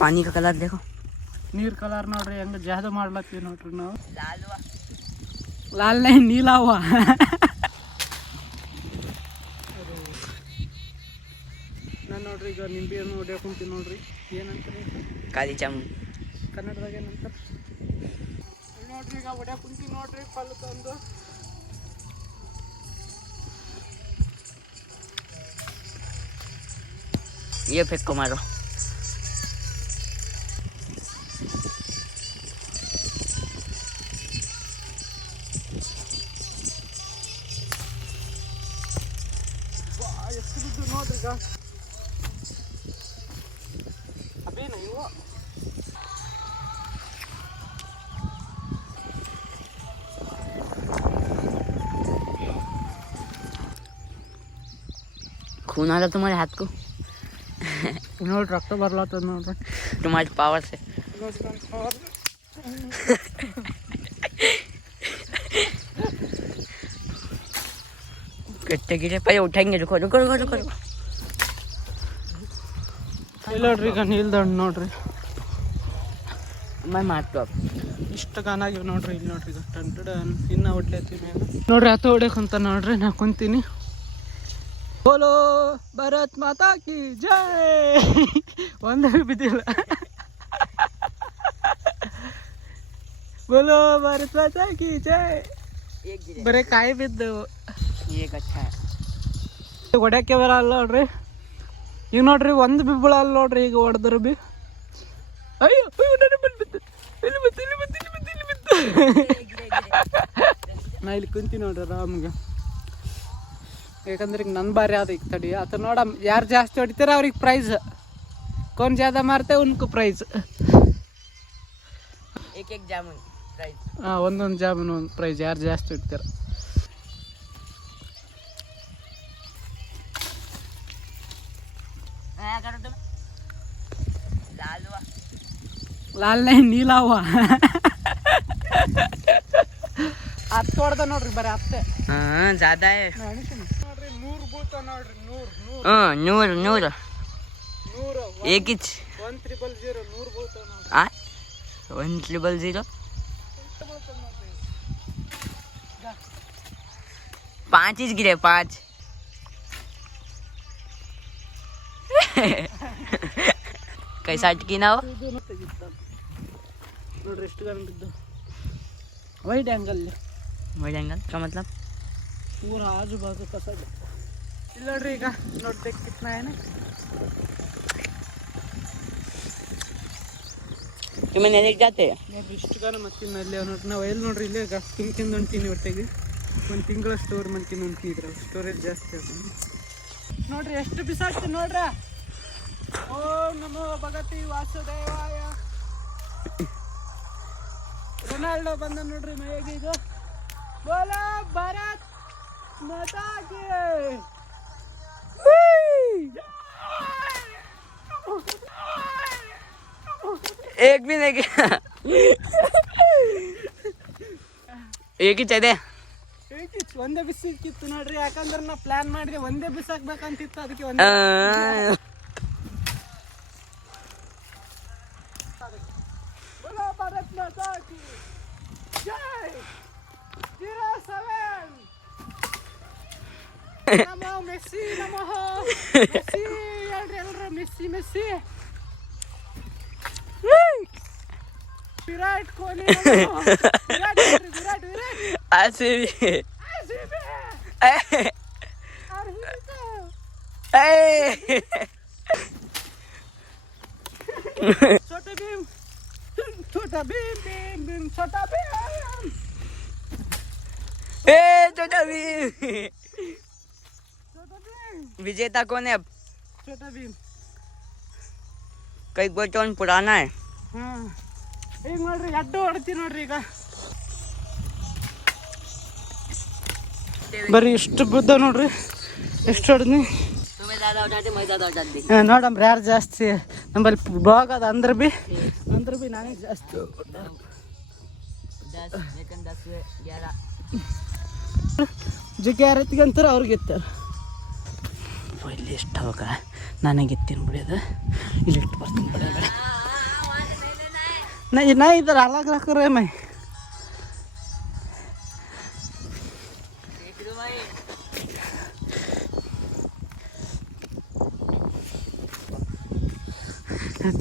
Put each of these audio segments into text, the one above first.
पानी का कलर देखो, ನೀರ್ ಕಲರ್ ನೋಡ್ರಿ ಹೆಂಗ ಜಾದು ಮಾಡ್ಲತ್ತೀವಿ ನೋಡ್ರಿ ನಾವು. ಲಾಲ್ ನೈ ನೀಲಾ ಹುವಾ. ನಾನು ನೋಡ್ರಿ ಈಗ ನಿಂಬೆ ಹಣ್ಣು ಹೊಡ್ಯಾಕ್ ಕುಂತೀನಿ ನೋಡ್ರಿ. ಏನಂತಾರೆ काली जामुन ಕನ್ನಡದಾಗ ಏನಂತಾರೆ ನೋಡ್ರಿ. ಈಗ ಹೊಡ್ಯಾಕ್ ಕುಂತೀನಿ ನೋಡ್ರಿ ಫಲ್ ತಂದು. ये फेंक को मारो. ಎಷ್ಟು ಬಿದ್ದು ನೋಡ್ರಿ ಈಗ. ಅದೇನ ಇವು खून आ रहा तुम्हारे हाथ को. ನೋಡ್ರಿ ರಕ್ತ ಬರ್ಲತ್ತದ ನೋಡ್ರಿ. तुम्हारे पावर से. कितने गिरे पे उठाएंगे. रुको रुको रुको रुको रुको. ಇಲ್ಲ ನೋಡ್ರಿ ಈಗ ನಿಲ್ದ ಹಣ್ಣು ನೋಡ್ರಿ. मैं मारता हूँ. ಇಷ್ಟು ಗಾನಾಗಿವ್ ನೋಡ್ರಿ. ಇಲ್ಲಿ ನೋಡ್ರಿ ಈಗ ಟಂಟಡ ಇನ್ನ ಹೊಡ್ಲತ್ತೀವಿ ನೋಡ್ರಿ. ಆತ ಹೊಡ್ಯಕಂತ ನೋಡ್ರಿ. ನಾ ಕುಂತೀನಿ. ಬೋಲೋ ಭಾರತ್ ಮಾತಾ ಕಿ ಜೈ. ಒಂದೇ ಬಿದ್ದಿಲ್ಲ. ಬೋಲೋ ಭಾರತ್ ಮಾತಾ ಕಿ ಜೈ. ಬರೇ ಕಾಯಿ ಬಿದ್ದವು. एक अच्छा है. ಹೊಡ್ಯಾಕೆ ಬರಲ್ಲ ನೋಡ್ರಿ. ಈಗ ನೋಡ್ರಿ ಒಂದು ಬಿ ಬೀಳಲ್ಲ ನೋಡ್ರಿ. ಈಗ ಹೊಡೆದ್ರ ಬಿ ಅಯ್ಯೋ ನಾ ಇಲ್ಲಿ ಕುಂತಿ ನೋಡ್ರಿ ರಾಮ್ಗೆ. ಯಾಕಂದ್ರೆ ಈಗ ನನ್ನ ಬಾರಿ ಆದ ಈಗ ತಡಿ ಆತ ನೋಡ. ಯಾರು ಜಾಸ್ತಿ ಹೊಡಿತಾರ ಅವ್ರಿಗೆ ಪ್ರೈಸ್. ಕೌನ್ ಜ್ಯಾದ ಮಾರ್ತೆ ಉನ್ಕು ಪ್ರೈಸ್. एक एक जामुन प्राइस. ಹಾಂ ಒಂದೊಂದು ಜಾಮೂನು ಒಂದು ಪ್ರೈಸ್. ಯಾರು ಜಾಸ್ತಿ ಹೊಡಿತಾರ. ಲಾಲ್ ನೈ ನೀಲಾ ಹುವಾ. ಹತ್ತು ಹೊಡ್ದ ನೋಡ್ರಿ ಬರೀ ಹತ್ತೆ. हाँ ज़्यादा है. ನೋಡ್ರಿ 100 ಬೂತ ನೋಡ್ರಿ. 100 हाँ नूर नूर 100 एक ही 100 100 ಬೂತ ನೋಡ್ರಿ. 100 5 ही गिरे 5. कैसा अटकी ना हो. ನೋಡ್ರಿ ಎಷ್ಟು ಗಂಟೆ ಬಿದ್ದು. ವೈಡ್ ಆ್ಯಂಗಲ್ वही एंगल का मतलब ಪೂರ ಆಜು ಬಾಜು ಕಸ. ಇಲ್ಲ ನೋಡ್ರಿ ಈಗ ನೋಡ್ದೆ ಕಿತ್ನ ಏನೇ. तुम्हें नहीं जाते हैं. ನೋಡ್ರಿ ಇಷ್ಟು ಗಾನ ಮತ್ತಿನ ಅಲ್ಲಿ ನೋಡ್ರಿ. ನಾವು ಎಲ್ಲಿ ನೋಡ್ರಿ ಇಲ್ಲೇ ಈಗ ತಿಂದು ಹೊಂಟೀನಿ. ಹೊಟ್ಟೆಗೆ ಒಂದು ತಿಂಗಳ ಸ್ಟೋರ್ ಮಾಡ್ತೀನಿ ಹೊಂಟಿದ್ರ. ಸ್ಟೋರೇಜ್ ಜಾಸ್ತಿ ಆಗ ನೋಡ್ರಿ. ಎಷ್ಟು ಬಿಸಾಡ್ತೀನಿ ನೋಡ್ರ. ಓಂ ನಮೋ ಭಗವತಿ ವಾಸುದೇವಾಯ. ರೊನಾಲ್ಡೋ ಬಂದ ನೋಡ್ರಿ ಮೈಗೆ. ಇದು ಬೋಲೋ ಭಾರತ್ ಮಾತಾ ಕಿ. एक भी नहीं किया. एक ही चाहिए. ಒಂದೇ ಬಿಸಿಕ್ಕಿತ್ತು ನೋಡ್ರಿ. ಯಾಕಂದ್ರೆ ನಾ ಪ್ಲಾನ್ ಮಾಡಿದೆ ಒಂದೇ ಬಿಸಾಕ್ಬೇಕಂತಿತ್ತು. ಅದಕ್ಕೆ ಒಂದೇ. ಬೋಲೋ ಭಾರತ್ ಮಾತಾ ಕಿ ಜೈ. 07 ನಮೋ ಮೆಸ್ಸಿ ನಮೋ ಮೆಸ್ಸಿ. ಹೇಳ್ರಿ ಎಲ್ರು ಮೆಸ್ಸಿ ಮೆಸ್ಸಿ. ವಿರಾಟ್ ಕೊಹ್ಲಿ ನಮೋ. ವಿರಾಟ್ ನೋಡ್ರಿ, ವಿರಾಟ್ ವಿರಾಟ್. आरसीबी. छोटा भीम छोटा भीम भीम भीम छोटा भीम. छोटा भीम. छोटा भीम विजेता कौन है अब. छोटा भीम. कई बोल पुराना है. ಹಾಂ ಈಗ ನೋಡ್ರಿ ಎಡ್ಡು ಹೊಡ್ತೀವಿ ನೋಡ್ರಿ. ಈಗ ಬರೀ ಇಷ್ಟು ಬಿದ್ದ ನೋಡ್ರಿ. ಎಷ್ಟು ಹೊಡೆದ್ನಿ ನೋಡಮ್ರಿ. ಯಾರು ಜಾಸ್ತಿ ನಮ್ಮಲ್ಲಿ ಬ್ಲಾಗ್ ಅದ ಅಂದ್ರೆ ಬಿ ನಾನೇ ಜಾಸ್ತಿ. ಜಿಕೆ ಯಾರತ್ತಿಗೆ ಅಂತಾರೆ ಅವ್ರಿಗೆ ಇರ್ತಾರೆ. ಇಲ್ಲಿ ಇಷ್ಟು ಅವಾಗ ನನಗೆ ತಿನ್ಬಿಡಿಯೋದು ಇಲ್ಲಿ ಇಟ್ಟು ಬರ್ತೀನಿ ಬಿಡ ನಾ ಇದ್ರ अलग रख रहे मैं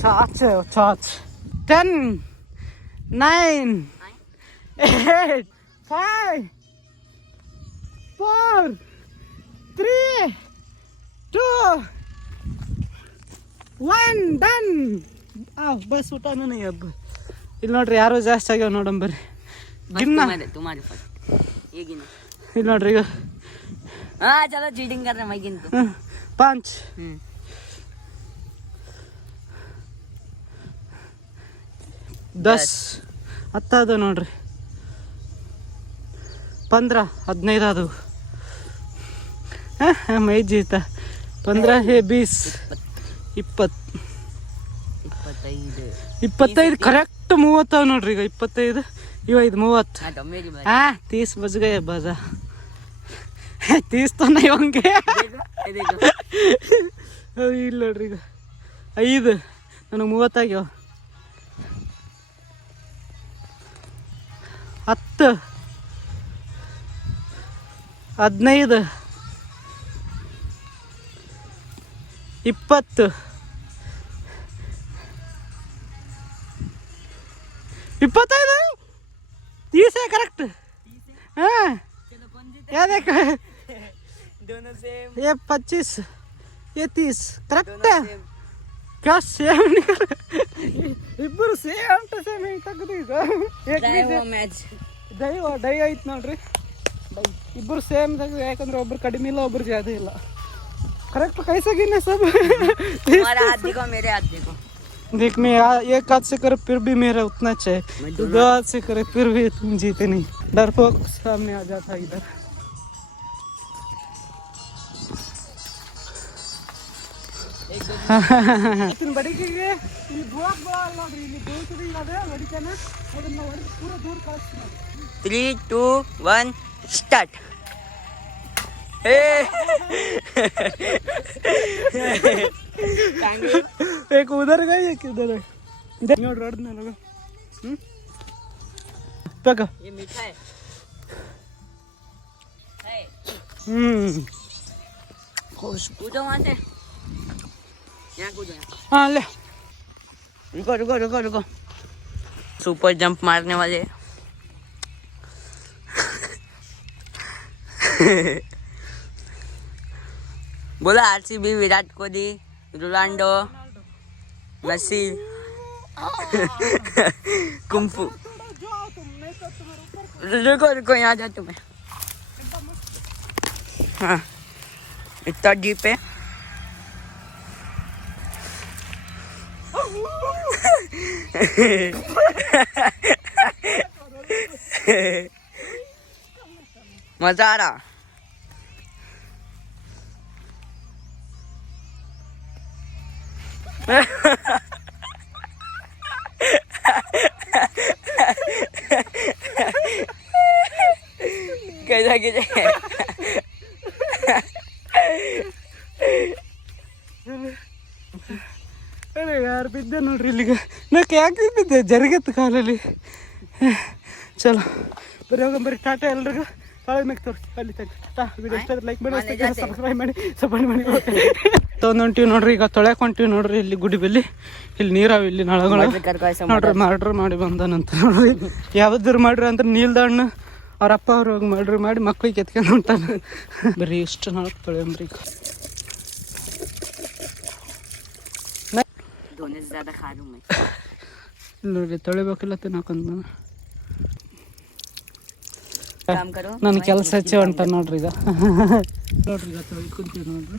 चाच 10 9 8 5 4 3 2 1 ಡನ್ ಬಸ್ ಊಟನೂ नहीं अब ಇಲ್ಲಿ ನೋಡ್ರಿ ಯಾರೋ ಜಾಸ್ತಿ ಆಗ್ಯಾವ ನೋಡಂಬರ್ರಿ ಗಿನ್ನ ಇಲ್ಲಿ ನೋಡ್ರಿ ಈಗ चलो चीटिंग कर रहे मैं गिन तो 5 10 10 ನೋಡ್ರಿ 15 15 ಆದವು ಮೈ ಜೀತ 15 है 20 20 25 ಕರೆಕ್ಟ್ 30 ನೋಡ್ರಿ ಈಗ 25 25 30 30 बज गए बाजा 30 तो नहीं होंगे ಇಲ್ಲ ನೋಡ್ರಿ ಈಗ 5 ನನಗೆ 30 ಆಗ್ಯಾವ 10 15 20 25 30 है करेक्ट हाँ क्या देखा दोनों सेम ये 25 ये 30 करेक्ट है क्या सेम निकल इब्बರು ಸೇಮ್ ಟು ಸೇಮ್ ಹಿಂಗೆ ತೆಗೆದೀಗ मैच ಡೈ ಐತ್ ನೋಡ್ರಿ ಇಬ್ಬರು ಸೇಮ್ ತೆಗೆದು ಯಾಕಂದ್ರೆ ಒಬ್ರು ಕಡಿಮೆ ಇಲ್ಲ ಒಬ್ರು ಜಾಸ್ತಿ ಇಲ್ಲ करेक्ट कैसे गिने सब तुम्हारा हाथ देखो मेरे हाथ देखो देख मैं एक हाथ से करे फिर भी मेरा उतना चाहिए तो 2 हाथ से करे फिर भी तुम जीते नहीं डरपोक सामने आ जाता इधर इतनी बड़ी की ये बहुत बड़ा लग रही है दूर से लगा बड़ी का ना और मैं पूरा दूर काट 3 2 1 स्टार्ट एक उधर गई एक इधर है इधर नोड रोड ना लगा पका ये मीठा है खुश कूदो वहाँ से यहाँ कूदो हाँ ले रुको रुको रुको रुको सुपर जंप मारने वाले बोला RCB Virat Kohli Ronaldo Messi kung fu रुको रुको यहाँ जा तुम्हें हाँ इतना डीप है मजा आ रहा कैसा कैसा अरे यार बिद्दे नोड्री इಲ್ಲಿಗೆ ನಾಕೆ ಯಾಕೆ ಬಿದ್ದೆ ಜರುಗತ್ತು ಕಾಲಲ್ಲಿ ಚಲೋ ಬರೀ ಹೋಗಂಬರಿ ಟಾಟಾ ಎಲ್ರಿಗೂ ಕಾಲೇಜ್ ಮೇಲೆ ತೋರಿಸಿ ಅಲ್ಲಿ ಟಾಟಾ ವಿಡಿಯೋ ಇಷ್ಟ ಲೈಕ್ ಮಾಡಿ ಸಬ್ಸ್ಕ್ರೈಬ್ ಮಾಡಿ ಸಪೋರ್ಟ್ ಮಾಡಿ ತೊಗೊಂಡೊಂಟಿವಿ ನೋಡ್ರಿ ಈಗ ತೊಳ್ಯಾಕ ಹೊಂಟಿವಿ ನೋಡ್ರಿ ಇಲ್ಲಿ ಗುಡಿ ಬೆಲ್ಲಿ ಇಲ್ಲಿ ನೀರಾವ ಇಲ್ಲಿ ನಳಗಳು ನೋಡ್ರಿ ಮರ್ಡ್ರ್ ಮಾಡಿ ಬಂದನಂತ ನೋಡ್ರಿ ಯಾವ್ದಾರು ಮಾಡ್ರಿ ಅಂದ್ರೆ ನೀಲ್ದಣ್ಣ ಅವ್ರ ಅಪ್ಪ ಅವ್ರು ಹೋಗಿ ಮರ್ಡ್ರ್ ಮಾಡಿ ಮಕ್ಳಿಗೆ ಎತ್ಕೊಂಡು ಹೊಂಟಾನ ಬರೀ ಇಷ್ಟು ನಳಕ್ಕೆ ತೊಳೆಯಂಬ್ರಿ ಈಗ धोने से ज्यादा खा लूं मैं ನೋಡ್ರಿ ತೊಳಿಬೇಕಿಲ್ಲ ತಿನ್ನಕಂತ काम करो ನನ್ನ ಕೆಲಸ ಹೆಚ್ಚೆ ಹೊಂಟ ನೋಡ್ರಿ ಈಗ ನೋಡ್ರಿ ಈಗ ತೊಳಿ ಕುಂತೀವಿ ನೋಡ್ರಿ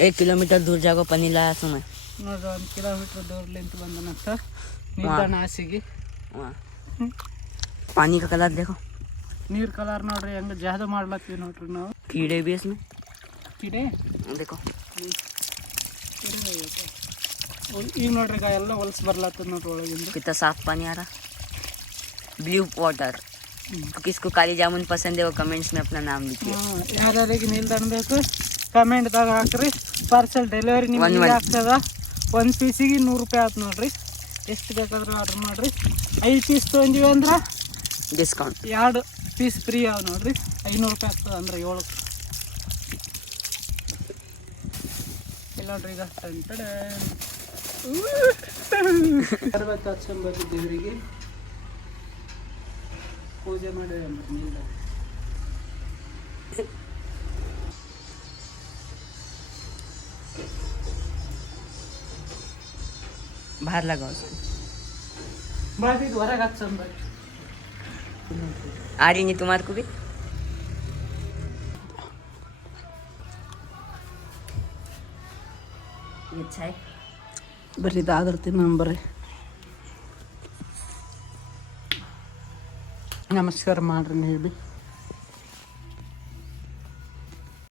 1 किलोमीटर दूर जागो पनी लाया सो मैं ನೋಡ್ರಿ 1 ಕಿಲೋಮೀಟರ್ ದೂರಲಿಂತ ಬಂದನಂತ ನಿಲ್ದಾಣ ಹಾಸಿಗೆ पानी का कलर देखो ನೀರ್ ಕಲರ್ ನೋಡ್ರಿ ಹೆಂಗ ಜಾದು ಮಾಡ್ಲತ್ತೀವಿ ನೋಡ್ರಿ ನಾವು कीड़े भी इसमें ಕಿಡೆ देखो ಈಗ ನೋಡ್ರಿ ಈಗ ಎಲ್ಲ ಹೊಲಸು ಬರ್ಲತ್ತದ ನೋಡ್ರಿ ಒಳಗಿಂದ कितना साफ पानी आ रहा ब्लू वाटर तो किसको काली जामुन पसंद है वो कमेंट्स में अपना नाम लिखिए ಯಾರ್ಯಾರಿಗೆ ನಿಲ್ದಾಣ ಬೇಕು ಕಮೆಂಟ್ದಾಗ ಹಾಕ್ರಿ. ಪಾರ್ಸಲ್ ಡೆಲಿವರಿ ನಿಮ್ಗೆ ಆಗ್ತದ. ಒಂದು ಪೀಸಿಗೆ 100 ರೂಪಾಯಿ ಆಯ್ತು ನೋಡ್ರಿ. ಎಷ್ಟು ಬೇಕಾದ್ರೂ ಆರ್ಡ್ರ್ ಮಾಡಿರಿ. 5 ಪೀಸ್ ತೊಗೊಂಡಿವಿ ಅಂದ್ರೆ ಡಿಸ್ಕೌಂಟ್ 2 ಪೀಸ್ ಫ್ರೀ ಅವ ನೋಡ್ರಿ. 500 ರೂಪಾಯಿ ಆಗ್ತದೆ ಅಂದ್ರೆ 7 ಇಲ್ಲ ನೋಡ್ರಿ. ಈಗ ಅರವತ್ತು ಹಚ್ಚಂಬತ್ತು ದೇವರಿಗೆ ಪೂಜೆ ಮಾಡಿ बाहेर लगाव ಬಾಗಿದ ಹೊರಗೆ ಹಚ್ಚಂಬತ್ತು. आर्यनी तुम्हारे को भी अच्छा है. ಬರ್ರಿ ದಾದರ್ ತಿನ್ನೋಣ ಬರ್ರಿ. ನಮಸ್ಕಾರ ಮಾಡ್ರಿ ನೀವು ಬಿ.